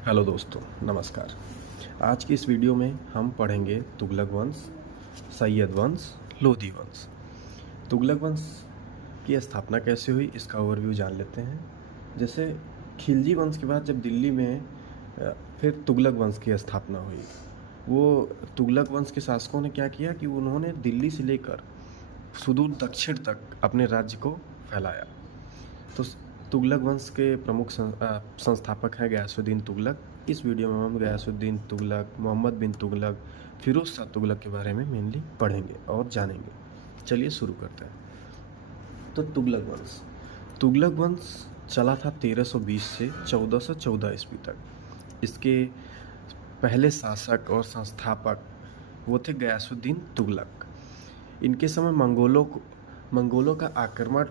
Hello दोस्तों, नमस्कार। आज की इस वीडियो में हम पढ़ेंगे तुगलक वंश, सैयद वंश, लोधी वंश। तुगलक वंश की स्थापना कैसे हुई इसका ओवरव्यू जान लेते हैं। जैसे खिलजी वंश के बाद जब दिल्ली में फिर तुगलक वंश की स्थापना हुई। वो तुगलक वंश के शासकों ने क्या किया कि उन्होंने दिल्ली से लेकर सुदूर दक्षिण तक अपने राज्य को फैलाया। तो तुगलक वंश के प्रमुख संस्थापक हैं गयासुद्दीन तुगलक। इस वीडियो में हम गयासुद्दीन तुगलक, मोहम्मद बिन तुगलक, फिरोज शाह तुगलक के बारे में मेनली पढ़ेंगे और जानेंगे। चलिए शुरू करते हैं। तो तुगलक वंश चला था 1320 से 1414 ईस्वी तक। इसके पहले शासक और संस्थापक वो थे गयासुद्दीन तुगलक। इनके समय मंगोलों का आक्रमण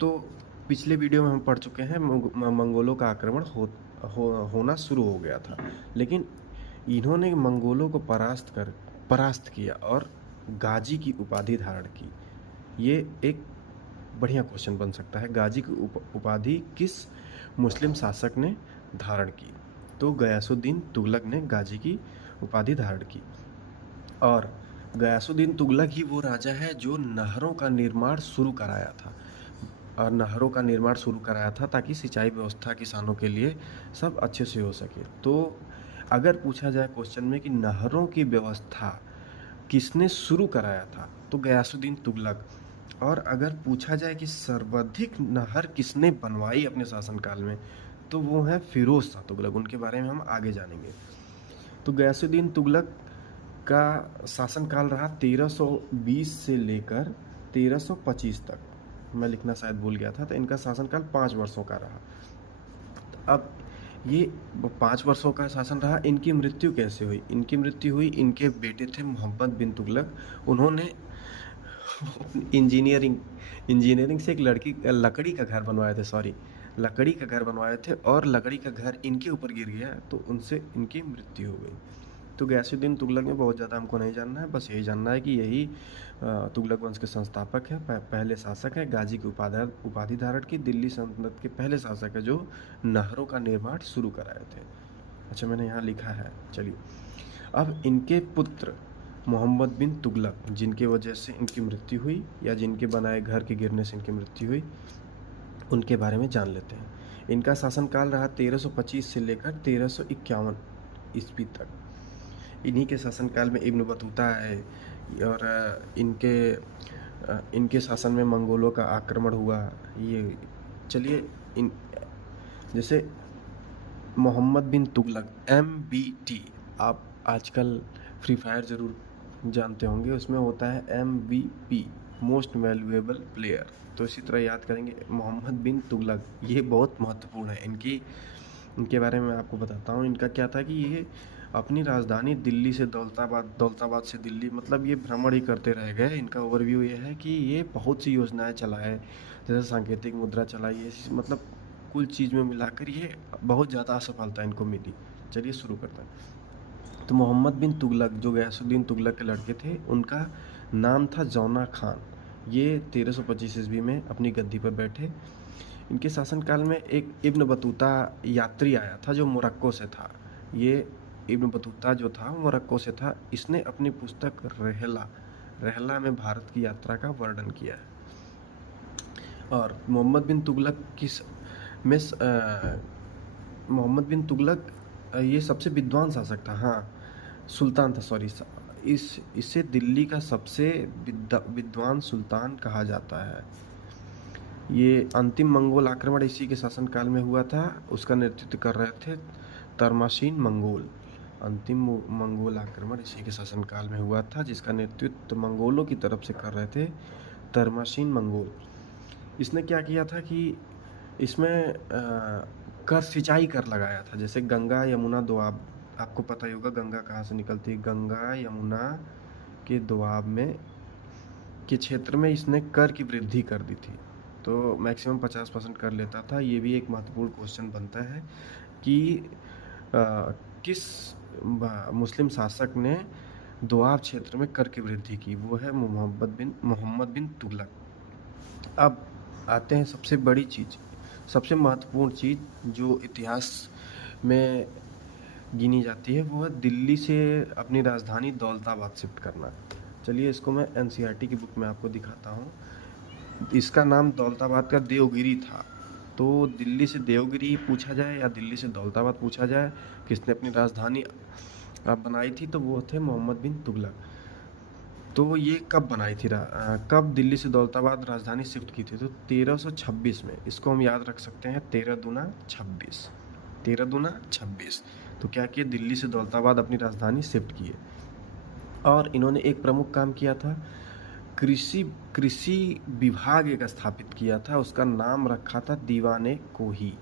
तो पिछले वीडियो में हम पढ़ चुके हैं। मंगोलों का आक्रमण होना शुरू हो गया था, लेकिन इन्होंने मंगोलों को परास्त किया और गाजी की उपाधि धारण की। ये एक बढ़िया क्वेश्चन बन सकता है, गाजी की उपाधि किस मुस्लिम शासक ने धारण की? तो गयासुद्दीन तुगलक ने गाजी की उपाधि धारण की। और गयासुद्दीन तुगलक ही वो राजा है जो नहरों का निर्माण शुरू कराया था। और नहरों का निर्माण शुरू कराया था ताकि सिंचाई व्यवस्था किसानों के लिए सब अच्छे से हो सके। तो अगर पूछा जाए क्वेश्चन में कि नहरों की व्यवस्था किसने शुरू कराया था, तो गयासुद्दीन तुगलक। और अगर पूछा जाए कि सर्वाधिक नहर किसने बनवाई अपने शासनकाल में, तो वो है फिरोज शाह तुगलक। उनके बारे में हम आगे जानेंगे। तो गयासुद्दीन तुगलक का शासनकाल रहा 1320 से लेकर 1325 तक। मैं लिखना शायद भूल गया था। तो इनका शासनकाल 5 वर्षों का रहा। अब ये 5 वर्षों का शासन रहा। इनकी मृत्यु कैसे हुई? इनकी मृत्यु हुई, इनके बेटे थे मोहम्मद बिन तुगलक। उन्होंने इंजीनियरिंग से एक लकड़ी का घर बनवाए थे। लकड़ी का घर बनवाए थे और लकड़ी का घर इनके ऊपर गिर गया, तो उनसे इनकी मृत्यु हो गई। तो गयासुद्दीन तुगलक में बहुत ज़्यादा हमको नहीं जानना है, बस यही जानना है कि यही तुगलक वंश के संस्थापक हैं, पहले शासक हैं, गाजी की उपाधि धारण की, दिल्ली सल्तनत के पहले शासक है जो नहरों का निर्माण शुरू कराए थे। अच्छा, मैंने यहाँ लिखा है। चलिए, अब इनके पुत्र मोहम्मद बिन तुगलक, जिनके वजह से इनकी मृत्यु हुई या जिनके बनाए घर के गिरने से इनकी मृत्यु हुई, उनके बारे में जान लेते हैं। इनका शासनकाल रहा 1325 से लेकर 1351 ईस्वी तक। इन्हीं के शासनकाल में इब्न बतूता है और इनके शासन में मंगोलों का आक्रमण हुआ। ये चलिए, इन जैसे मोहम्मद बिन तुगलक MBT, आप आजकल फ्री फायर ज़रूर जानते होंगे, उसमें होता है MVP, मोस्ट वैल्यूएबल प्लेयर। तो इसी तरह याद करेंगे मोहम्मद बिन तुगलक, ये बहुत महत्वपूर्ण है। इनके बारे में आपको बताता हूँ। इनका क्या था कि ये अपनी राजधानी दिल्ली से दौलताबाद से दिल्ली, मतलब ये भ्रमण ही करते रह गए। इनका ओवरव्यू ये है कि ये बहुत सी योजनाएं चलाए, जैसे सांकेतिक मुद्रा चलाई है, मतलब कुल चीज़ में मिलाकर ये बहुत ज़्यादा असफलता इनको मिली। चलिए शुरू करते हैं। तो मोहम्मद बिन तुगलक जो गयासुद्दीन तुगलक के लड़के थे, उनका नाम था जौना खान। ये 1325 ईस्वी में अपनी गद्दी पर बैठे। इनके शासनकाल में एक इब्न बतूता यात्री आया था जो मोरक्को से था। ये इब्न बतूता जो था मोरक्को से था। इसने अपनी पुस्तक रहला में भारत की यात्रा का वर्णन किया है। और मोहम्मद बिन तुगलक मोहम्मद बिन तुगलक ये सबसे विद्वान शासक था। हाँ, सुल्तान था, सॉरी। इसे दिल्ली का सबसे विद्वान सुल्तान कहा जाता है। ये अंतिम मंगोल आक्रमण इसी के शासनकाल में हुआ था। उसका नेतृत्व कर रहे थे तरमाशीन मंगोल। अंतिम मंगोल आक्रमण इसी के शासनकाल में हुआ था, जिसका नेतृत्व मंगोलों की तरफ से कर रहे थे तरमाशीन मंगोल। इसने क्या किया था कि इसमें सिंचाई कर लगाया था। जैसे गंगा यमुना दोआब, आपको पता ही होगा गंगा कहाँ से निकलती है। गंगा यमुना के दोआब में के क्षेत्र में इसने कर की वृद्धि कर दी थी। तो मैक्सिमम 50% कर लेता था। ये भी एक महत्वपूर्ण क्वेश्चन बनता है कि किस मुस्लिम शासक ने दोआब क्षेत्र में कर की वृद्धि की? वो है मोहम्मद बिन तुगलक। अब आते हैं सबसे बड़ी चीज़, सबसे महत्वपूर्ण चीज़ जो इतिहास में गिनी जाती है वो है दिल्ली से अपनी राजधानी दौलताबाद शिफ्ट करना। चलिए इसको मैं एनसीईआरटी की बुक में आपको दिखाता हूँ। इसका नाम दौलताबाद का देवगिरी था। तो दिल्ली से देवगिरी पूछा जाए या दिल्ली से दौलताबाद पूछा जाए, किसने अपनी राजधानी बनाई थी, तो वो थे मोहम्मद बिन तुगलक। तो ये कब बनाई थी कब दिल्ली से दौलताबाद राजधानी शिफ्ट की थी, तो 1326 में। इसको हम याद रख सकते हैं 13 दूना 26, 13 दूना 26। तो क्या किए, दिल्ली से दौलताबाद अपनी राजधानी शिफ्ट किए। और इन्होंने एक प्रमुख काम किया था, कृषि कृषि विभाग एक स्थापित किया था, उसका नाम रखा था दीवाने कोही।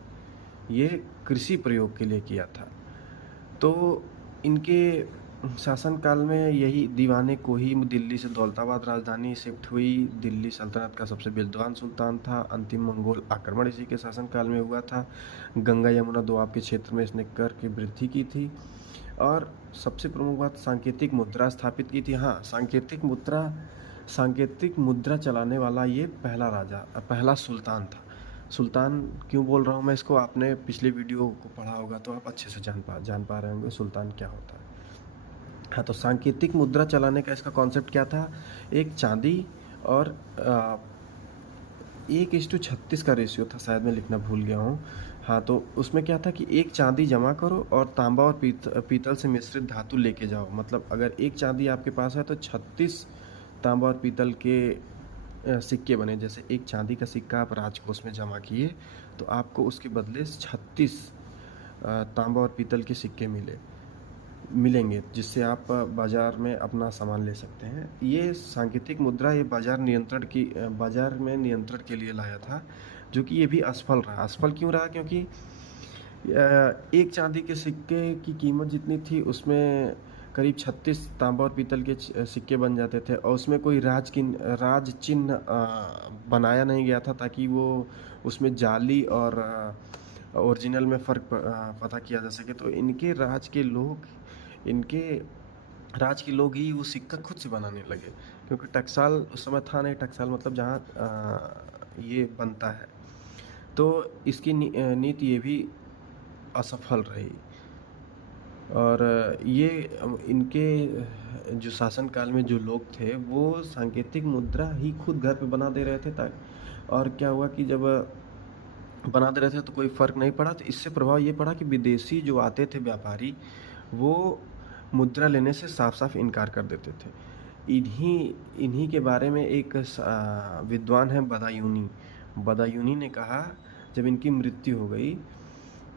ये कृषि प्रयोग के लिए किया था। तो इनके शासनकाल में यही दीवाने कोही दिल्ली से दौलताबाद राजधानी शिफ्ट हुई। दिल्ली सल्तनत का सबसे विद्वान सुल्तान था। अंतिम मंगोल आक्रमण इसी के शासनकाल में हुआ था। गंगा यमुना दोआब के क्षेत्र में इसने कर की वृद्धि की थी। और सबसे प्रमुख बात, सांकेतिक मुद्रा स्थापित की थी। हाँ, सांकेतिक मुद्रा चलाने वाला ये पहला सुल्तान था। सुल्तान क्यों बोल रहा हूँ मैं इसको, आपने पिछले वीडियो को पढ़ा होगा तो आप अच्छे से जान पा रहे होंगे सुल्तान क्या होता है। हाँ, तो सांकेतिक मुद्रा चलाने का इसका कॉन्सेप्ट क्या था, एक चांदी और 1:36 का रेशियो था, शायद मैं लिखना भूल गया हूँ। हाँ, तो उसमें क्या था कि एक चांदी जमा करो और तांबा और पीतल से मिश्रित धातु लेके जाओ। मतलब अगर एक चांदी आपके पास है तो 36 तांबा और पीतल के सिक्के बने। जैसे एक चांदी का सिक्का आप राजकोष में जमा किए तो आपको उसके बदले 36 तांबा और पीतल के सिक्के मिलेंगे, जिससे आप बाज़ार में अपना सामान ले सकते हैं। ये सांकेतिक मुद्रा ये बाज़ार में नियंत्रण के लिए लाया था, जो कि ये भी असफल रहा। असफल क्यों रहा, क्योंकि एक चांदी के सिक्के की कीमत जितनी थी उसमें करीब 36 तांबा और पीतल के सिक्के बन जाते थे, और उसमें कोई राज चिन्ह बनाया नहीं गया था, ताकि वो उसमें जाली और ओरिजिनल में फ़र्क पता किया जा सके। तो इनके राज के लोग ही वो सिक्का खुद से बनाने लगे, क्योंकि टकसाल उस समय था नहीं। टकसाल मतलब जहाँ ये बनता है। तो इसकी नीति ये भी असफल रही। और ये इनके जो शासनकाल में जो लोग थे वो सांकेतिक मुद्रा ही खुद घर पे बना दे रहे थे। और क्या हुआ कि जब बना दे रहे थे तो कोई फ़र्क नहीं पड़ा, तो इससे प्रभाव ये पड़ा कि विदेशी जो आते थे व्यापारी, वो मुद्रा लेने से साफ साफ इनकार कर देते थे। इन्हीं के बारे में एक विद्वान है बदायूनी ने कहा, जब इनकी मृत्यु हो गई,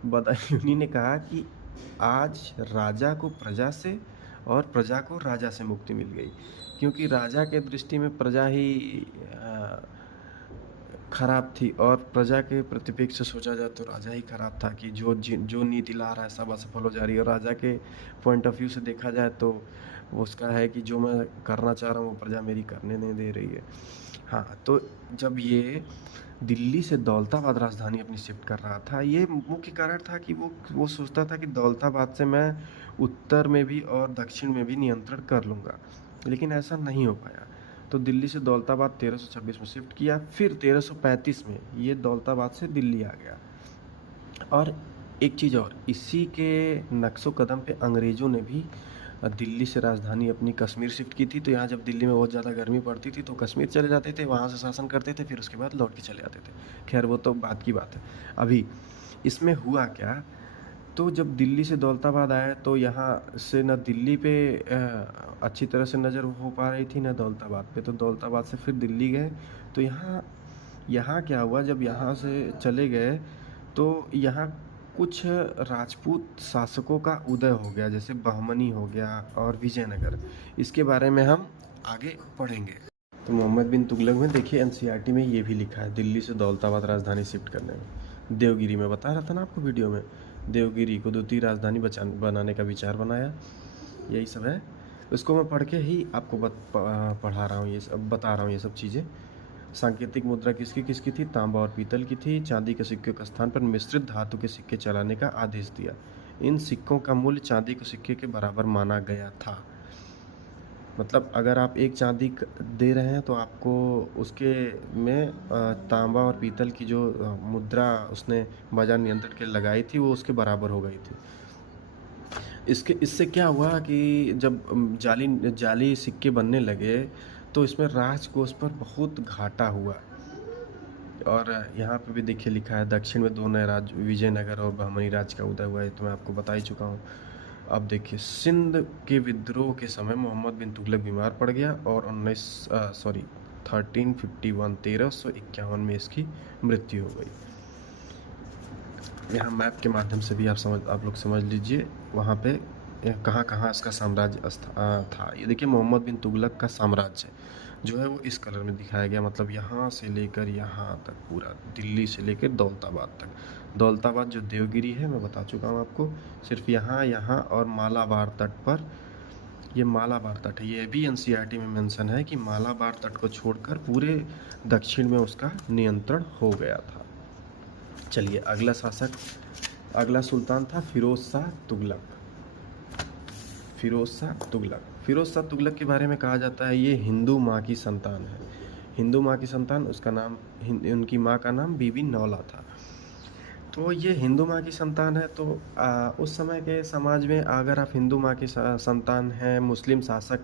बदायूनी ने कहा कि आज राजा को प्रजा से और प्रजा को राजा से मुक्ति मिल गई, क्योंकि राजा के दृष्टि में प्रजा ही खराब थी, और प्रजा के प्रतिपेक्ष से सोचा जाए तो राजा ही खराब था, कि जो नीति ला रहा है सब असफल हो जा रही है। और राजा के पॉइंट ऑफ व्यू से देखा जाए तो उसका है कि जो मैं करना चाह रहा हूँ वो प्रजा मेरी करने नहीं दे रही है। हाँ, तो जब ये दिल्ली से दौलताबाद राजधानी अपनी शिफ्ट कर रहा था, ये मुख्य कारण था कि वो सोचता था कि दौलताबाद से मैं उत्तर में भी और दक्षिण में भी नियंत्रण कर लूँगा, लेकिन ऐसा नहीं हो पाया। तो दिल्ली से दौलताबाद 1326 में शिफ्ट किया। फिर 1335 में ये दौलताबाद से दिल्ली आ गया। और एक चीज़ और, इसी के नक्शो कदम पे अंग्रेज़ों ने भी दिल्ली से राजधानी अपनी कश्मीर शिफ्ट की थी। तो यहाँ जब दिल्ली में बहुत ज़्यादा गर्मी पड़ती थी तो कश्मीर चले जाते थे, वहाँ से शासन करते थे, फिर उसके बाद लौट के चले आते थे। खैर वो तो बात की बात है। अभी इसमें हुआ क्या, तो जब दिल्ली से दौलताबाद आए तो यहाँ से न दिल्ली पे अच्छी तरह से नज़र हो पा रही थी, न दौलताबाद पे। तो दौलताबाद से फिर दिल्ली गए। तो यहाँ क्या हुआ, जब यहाँ से चले गए तो यहाँ कुछ राजपूत शासकों का उदय हो गया, जैसे बहमनी हो गया और विजयनगर। इसके बारे में हम आगे पढ़ेंगे। तो मोहम्मद बिन तुगलक में देखिए एनसीईआरटी में ये भी लिखा है, दिल्ली से दौलताबाद राजधानी शिफ्ट करने में देवगिरी में बता रहा था ना आपको वीडियो में, देवगिरी को द्वितीय राजधानी बनाने का विचार बनाया। यही सब है, उसको मैं पढ़ के ही आपको पढ़ा रहा हूँ, ये सब बता रहा हूँ ये सब चीज़ें। सांकेतिक मुद्रा किसकी थी, तांबा और पीतल की थी। चांदी के सिक्के के स्थान पर मिश्रित धातु के सिक्के चलाने का आदेश दिया। इन सिक्कों का मूल्य चांदी के सिक्के के बराबर माना गया था। मतलब अगर आप एक चांदी दे रहे हैं तो आपको उसके में तांबा और पीतल की जो मुद्रा उसने बाजार नियंत्रण के लगाई थी वो उसके बराबर हो गई थी। इससे क्या हुआ कि जब जाली जाली सिक्के बनने लगे तो इसमें राजकोष पर बहुत घाटा हुआ। और यहाँ पे भी देखिए लिखा है दक्षिण में दो नए राज्य विजयनगर और बहमनी राज्य का उदय हुआ है, तो मैं आपको बता ही चुका हूँ। अब देखिए सिंध के विद्रोह के समय मोहम्मद बिन तुगलक बीमार पड़ गया और 1351 में इसकी मृत्यु हो गई। यहाँ मैप के माध्यम से भी आप लोग समझ लीजिए वहाँ पे कहाँ कहाँ इसका साम्राज्य था। ये देखिए मोहम्मद बिन तुगलक का साम्राज्य जो है वो इस कलर में दिखाया गया, मतलब यहाँ से लेकर यहाँ तक पूरा दिल्ली से लेकर दौलताबाद तक। दौलताबाद जो देवगिरी है मैं बता चुका हूँ आपको, सिर्फ यहाँ और मालाबार तट पर, ये मालाबार तट है, ये भी एनसीईआरटी में मेंशन है कि मालाबार तट को छोड़कर पूरे दक्षिण में उसका नियंत्रण हो गया था। चलिए अगला सुल्तान था फिरोज शाह तुगलक। फिरोज शाह तुगलक के बारे में कहा जाता है ये हिंदू माँ की संतान है। हिंदू माँ की संतान, उसका नाम, उनकी माँ का नाम बीबी नौला था। तो ये हिंदू माँ की संतान है, तो उस समय के समाज में अगर आप हिंदू माँ की संतान हैं, मुस्लिम शासक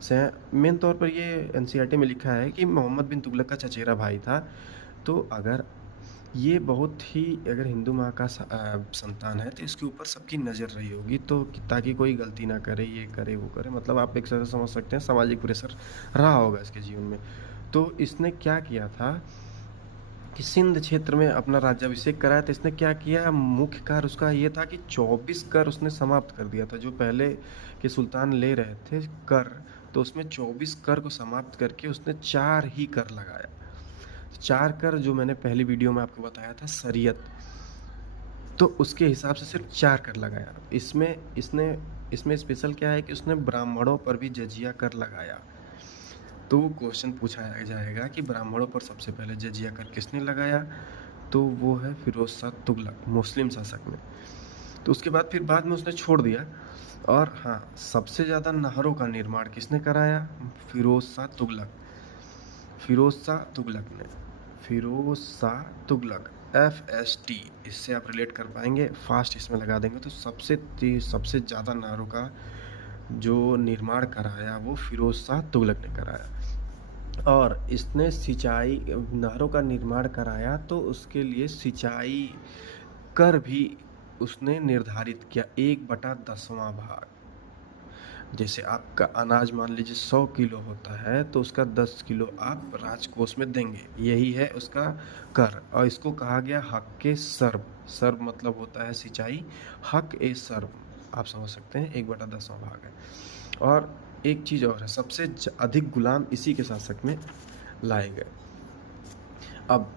से हैं, मेन तौर पर ये एनसीईआरटी में लिखा है कि मोहम्मद बिन तुगलक का चचेरा भाई था। तो अगर ये बहुत ही, अगर हिंदू माँ का संतान है तो इसके ऊपर सबकी नज़र रही होगी, तो ताकि कोई गलती ना करे, ये करे वो करे, मतलब आप एक तरह से समझ सकते हैं सामाजिक प्रेशर रहा होगा इसके जीवन में। तो इसने क्या किया था कि सिंध क्षेत्र में अपना राज्याभिषेक कराया। तो इसने क्या किया, मुख्य कार्य उसका ये था कि 24 कर उसने समाप्त कर दिया था। जो पहले के सुल्तान ले रहे थे कर, तो उसमें 24 कर को समाप्त करके उसने 4 ही कर लगाया। 4 कर जो मैंने पहली वीडियो में आपको बताया था शरीयत, तो उसके हिसाब से सिर्फ 4 कर लगाया। इसमें स्पेशल क्या है कि उसने ब्राह्मणों पर भी जजिया कर लगाया। तो क्वेश्चन पूछा जाएगा कि ब्राह्मणों पर सबसे पहले जजिया कर किसने लगाया, तो वो है फिरोज शाह तुगलक, मुस्लिम शासक ने। तो उसके बाद फिर बाद में उसने छोड़ दिया। और हाँ, सबसे ज़्यादा नहरों का निर्माण किसने कराया, फिरोज शाह तुगलक ने। फिरोज शाह तुगलक, FST, इससे आप रिलेट कर पाएंगे, फास्ट इसमें लगा देंगे तो सबसे ज़्यादा नहरों का जो निर्माण कराया वो फिरोज शाह तुगलक ने कराया। और इसने सिंचाई, नहरों का निर्माण कराया तो उसके लिए सिंचाई कर भी उसने निर्धारित किया, 1/10वां भाग। जैसे आपका अनाज मान लीजिए 100 किलो होता है तो उसका 10 किलो आप राजकोष में देंगे, यही है उसका कर। और इसको कहा गया हक ए सर्व। सर्व मतलब होता है सिंचाई, हक ए सर्व आप समझ सकते हैं, 1/10वां भाग है। और एक चीज़ और है, सबसे अधिक गुलाम इसी के शासक में लाए गए। अब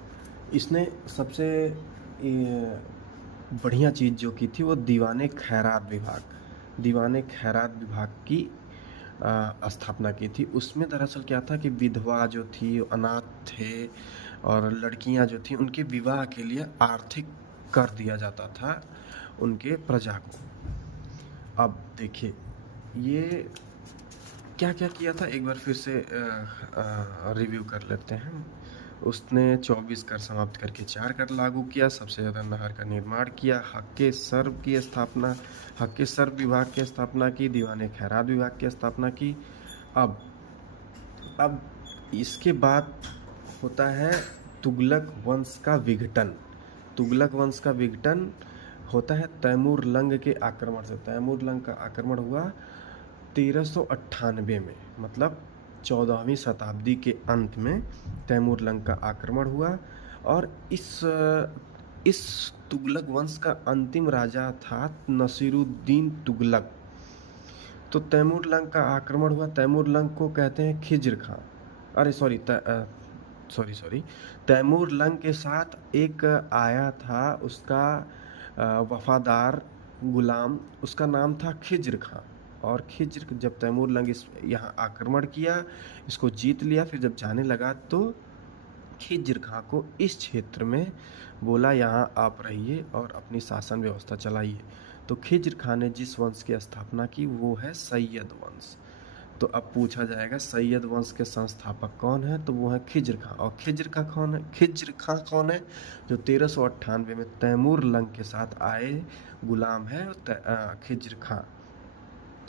इसने सबसे बढ़िया चीज़ जो की थी वो दीवाने खैरात विभाग की स्थापना की थी। उसमें दरअसल क्या था कि विधवा जो थी, अनाथ थे और लड़कियां जो थी, उनके विवाह के लिए आर्थिक कर दिया जाता था उनके प्रजा को। अब देखिए ये क्या क्या किया था, एक बार फिर से रिव्यू कर लेते हैं। उसने 24 कर समाप्त करके 4 कर लागू किया, सबसे ज़्यादा नहर का निर्माण किया, हक्के सर्व विभाग की स्थापना की, दीवाने खैरात विभाग की स्थापना की। अब इसके बाद होता है तुगलक वंश का विघटन। तुगलक वंश का विघटन होता है तैमूर लंग के आक्रमण से। तैमूर लंग का आक्रमण हुआ 1398 में, मतलब 14वीं शताब्दी के अंत में तैमूर लंग का आक्रमण हुआ। और इस तुगलक वंश का अंतिम राजा था नसीरुद्दीन तुगलक। तो तैमूर लंग का आक्रमण हुआ, तैमूर लंग को कहते हैं खिज्र खां। अरे सॉरी, तैमूर लंग के साथ एक आया था उसका वफादार गुलाम, उसका नाम था खिज्र खां। और खिज्र जब तैमूर लंग यहाँ आक्रमण किया, इसको जीत लिया, फिर जब जाने लगा तो खिज्र खां को इस क्षेत्र में बोला यहाँ आप रहिए और अपनी शासन व्यवस्था चलाइए। तो खिज्र खां ने जिस वंश की स्थापना की वो है सैयद वंश। तो अब पूछा जाएगा सैयद वंश के संस्थापक कौन है, तो वो है खिज्र खां। और खिज्र खां कौन है, जो 1398 में तैमूर लंग के साथ आए गुलाम है खिज्र खां।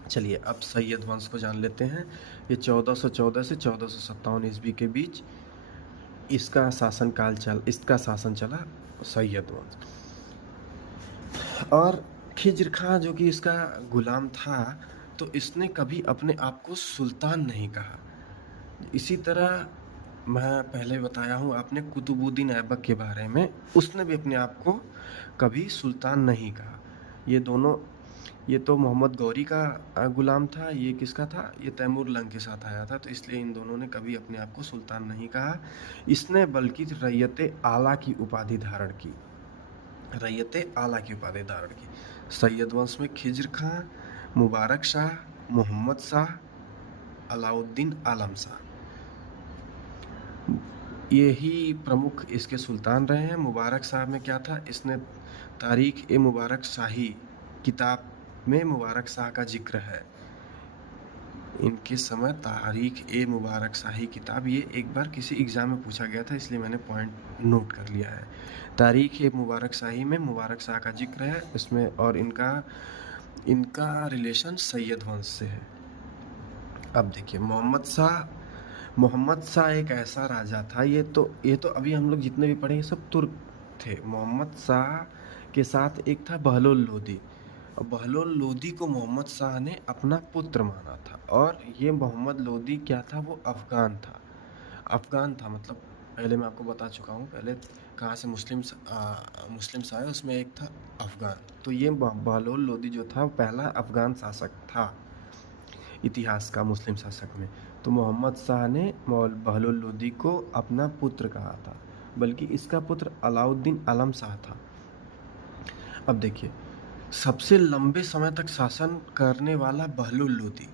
चलिए अब सैयद वंश को जान लेते हैं। ये 1414 से 1457 ईस्वी के बीच इसका शासन चला सैयद वंश। और खिज्र खां जो कि इसका गुलाम था, तो इसने कभी अपने आप को सुल्तान नहीं कहा। इसी तरह मैं पहले बताया हूँ आपने कुतुबुद्दीन ऐबक के बारे में, उसने भी अपने आप को कभी सुल्तान नहीं कहा। ये दोनों, ये तो मोहम्मद गौरी का गुलाम था, ये किसका था, ये तैमूर लंग के साथ आया था, तो इसलिए इन दोनों ने कभी अपने आप को सुल्तान नहीं कहा। इसने बल्कि रैयत आला की उपाधि धारण की, रैयत आला की उपाधि धारण की। सैयद वंश में खिज्र खां, मुबारक शाह, मोहम्मद शाह, अलाउद्दीन आलम शाह, यही प्रमुख इसके सुल्तान रहे हैं। मुबारक शाह में क्या था, इसने तारीख ए मुबारक शाही किताब में मुबारक शाह का जिक्र है। इनके समय तारीख ए मुबारक शाही किताब, ये एक बार किसी एग्ज़ाम में पूछा गया था, इसलिए मैंने पॉइंट नोट कर लिया है। तारीख ए मुबारक शाही में मुबारक शाह का जिक्र है इसमें, और इनका रिलेशन सैयद वंश से है। अब देखिए मोहम्मद शाह एक ऐसा राजा था, ये तो अभी हम लोग जितने भी पढ़े ये सब तुर्क थे। मोहम्मद शाह के साथ एक था बहलोल लोदी, और बहलोल लोदी को मोहम्मद शाह ने अपना पुत्र माना था। और ये मोहम्मद लोदी क्या था, वो अफ़गान था। मतलब पहले मैं आपको बता चुका हूँ, पहले कहाँ से मुस्लिम्स आए, उसमें एक था अफ़गान। तो ये बहलोल लोदी जो था पहला अफ़गान शासक था इतिहास का, मुस्लिम शासक में। तो मोहम्मद शाह ने बहलोल लोदी को अपना पुत्र कहा था, बल्कि इसका पुत्र अलाउद्दीन आलम शाह था। अब देखिए, सबसे लंबे समय तक शासन करने वाला बहलोल लोदी,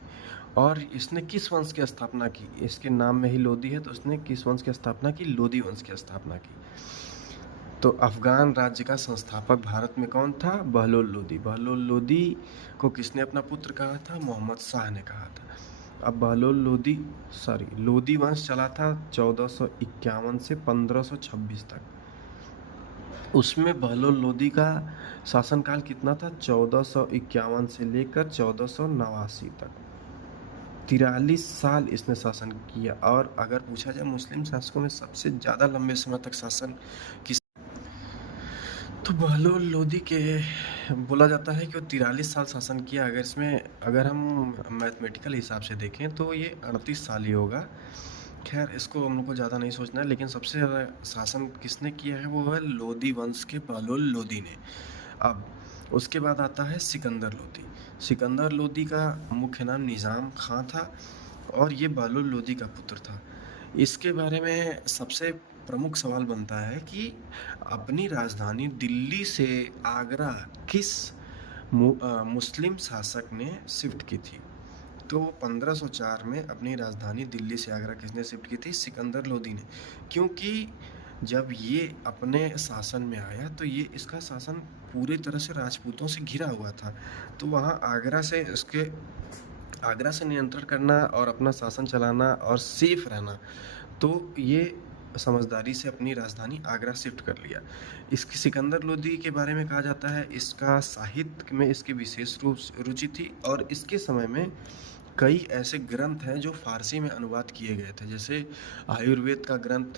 और इसने किस वंश की स्थापना की, इसके नाम में ही लोदी है, तो उसने किस वंश की स्थापना की, लोदी वंश की स्थापना की। तो अफ़गान राज्य का संस्थापक भारत में कौन था, बहलोल लोदी। बहलोल लोदी को किसने अपना पुत्र कहा था, मोहम्मद शाह ने कहा था। अब लोदी वंश चला था 1451 से 1526 तक। उसमें बहलोल लोदी का शासनकाल कितना था, 1451 से लेकर 1489 तक, 43 साल इसने शासन किया। और अगर पूछा जाए मुस्लिम शासकों में सबसे ज़्यादा लंबे समय तक शासन किस, तो बहलोल लोदी के बोला जाता है कि वो 43 साल शासन किया। अगर हम मैथमेटिकल हिसाब से देखें तो ये 38 साल ही होगा। खैर, इसको हम लोग को ज़्यादा नहीं सोचना है, लेकिन सबसे ज़्यादा शासन किसने किया है, वो है लोदी वंश के बहलोल लोदी ने। अब उसके बाद आता है सिकंदर लोदी। सिकंदर लोदी का मुख्य नाम निज़ाम खां था, और ये बहलोल लोदी का पुत्र था। इसके बारे में सबसे प्रमुख सवाल बनता है कि अपनी राजधानी दिल्ली से आगरा किस मुस्लिम शासक ने शिफ्ट की थी। तो 1504 में अपनी राजधानी दिल्ली से आगरा किसने शिफ्ट की थी, सिकंदर लोदी ने। क्योंकि जब ये अपने शासन में आया तो ये इसका शासन पूरी तरह से राजपूतों से घिरा हुआ था, तो वहाँ आगरा से नियंत्रण करना और अपना शासन चलाना और सेफ रहना, तो ये समझदारी से अपनी राजधानी आगरा शिफ्ट कर लिया। इसकी सिकंदर लोदी के बारे में कहा जाता है, इसका साहित्य में इसकी विशेष रुचि थी, और इसके समय में कई ऐसे ग्रंथ हैं जो फारसी में अनुवाद किए गए थे। जैसे आयुर्वेद ग्रंथ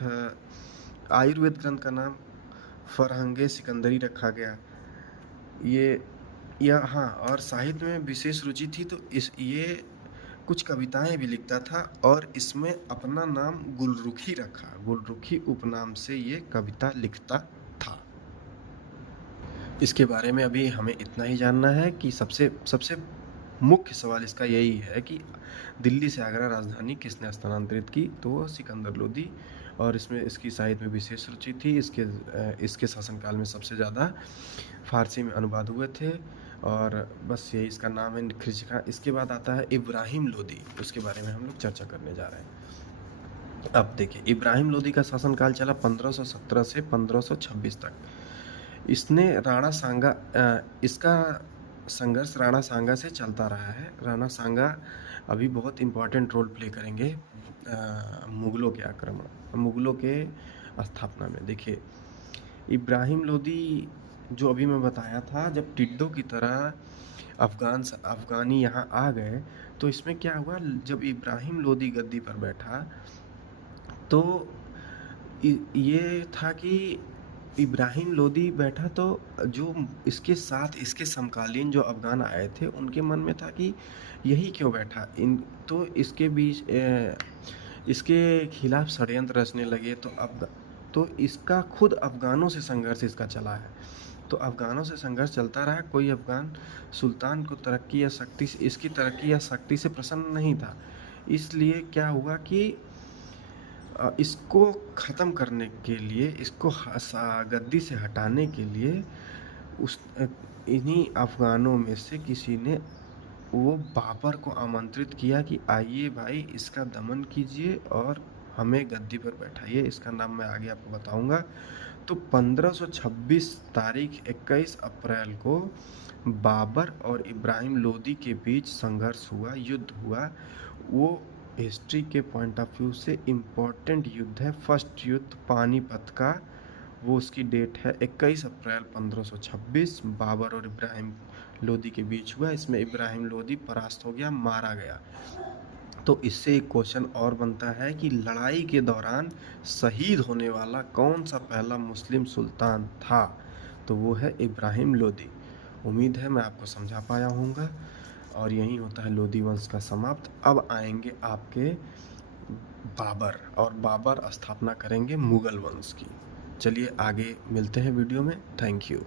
का नाम फरहंगे सिकंदरी रखा गया। और साहित्य में विशेष रुचि थी, तो ये कुछ कविताएं भी लिखता था, और इसमें अपना नाम गुलरुखी रखा। गुलरुखी उपनाम से ये कविता लिखता था। इसके बारे में अभी हमें इतना ही जानना है कि सबसे मुख्य सवाल इसका यही है कि दिल्ली से आगरा राजधानी किसने स्थानांतरित की, तो वो सिकंदर लोदी। और इसमें इसकी साहित्य में विशेष रुचि थी। इसके शासनकाल में सबसे ज़्यादा फारसी में अनुवाद हुए थे, और बस यही इसका नाम है, खिज्र खां। इसके बाद आता है इब्राहिम लोदी, उसके बारे में हम लोग चर्चा करने जा रहे हैं। अब देखिए, इब्राहिम लोदी का शासनकाल चला 1517 से 1526 तक। इसका संघर्ष राणा सांगा से चलता रहा है। राणा सांगा अभी बहुत इम्पोर्टेंट रोल प्ले करेंगे मुगलों के स्थापना में। देखिए, इब्राहिम लोदी जो अभी मैं बताया था, जब टिड्डों की तरह अफ़गानी यहाँ आ गए, तो इसमें क्या हुआ, जब इब्राहिम लोदी गद्दी पर बैठा तो ये था कि इब्राहिम लोदी बैठा तो जो इसके साथ इसके समकालीन जो अफ़गान आए थे उनके मन में था कि यही क्यों बैठा, इन तो इसके बीच इसके खिलाफ षड्यंत्र रचने लगे। तो इसका खुद अफ़गानों से संघर्ष इसका चला है। तो अफ़गानों से संघर्ष चलता रहा। कोई अफ़गान सुल्तान को तरक्की या शक्ति से, इसकी तरक्की या शक्ति से प्रसन्न नहीं था। इसलिए क्या हुआ कि इसको ख़त्म करने के लिए, इसको गद्दी से हटाने के लिए इन्हीं अफ़गानों में से किसी ने वो बाबर को आमंत्रित किया कि आइए भाई, इसका दमन कीजिए और हमें गद्दी पर बैठाइए। इसका नाम मैं आगे आपको बताऊंगा। तो 1526 तारीख 21 अप्रैल को बाबर और इब्राहिम लोदी के बीच संघर्ष हुआ, युद्ध हुआ। वो हिस्ट्री के पॉइंट ऑफ व्यू से इम्पोर्टेंट युद्ध है, फर्स्ट युद्ध पानीपत का। वो उसकी डेट है 21 अप्रैल 1526, बाबर और इब्राहिम लोदी के बीच हुआ। इसमें इब्राहिम लोदी परास्त हो गया, मारा गया। तो इससे एक क्वेश्चन और बनता है कि लड़ाई के दौरान शहीद होने वाला कौन सा पहला मुस्लिम सुल्तान था, तो वो है इब्राहिम लोदी। उम्मीद है मैं आपको समझा पाया होऊंगा। और यही होता है लोदी वंश का समाप्त। अब आएंगे आपके बाबर, और बाबर स्थापना करेंगे मुगल वंश की। चलिए आगे मिलते हैं वीडियो में। Thank you.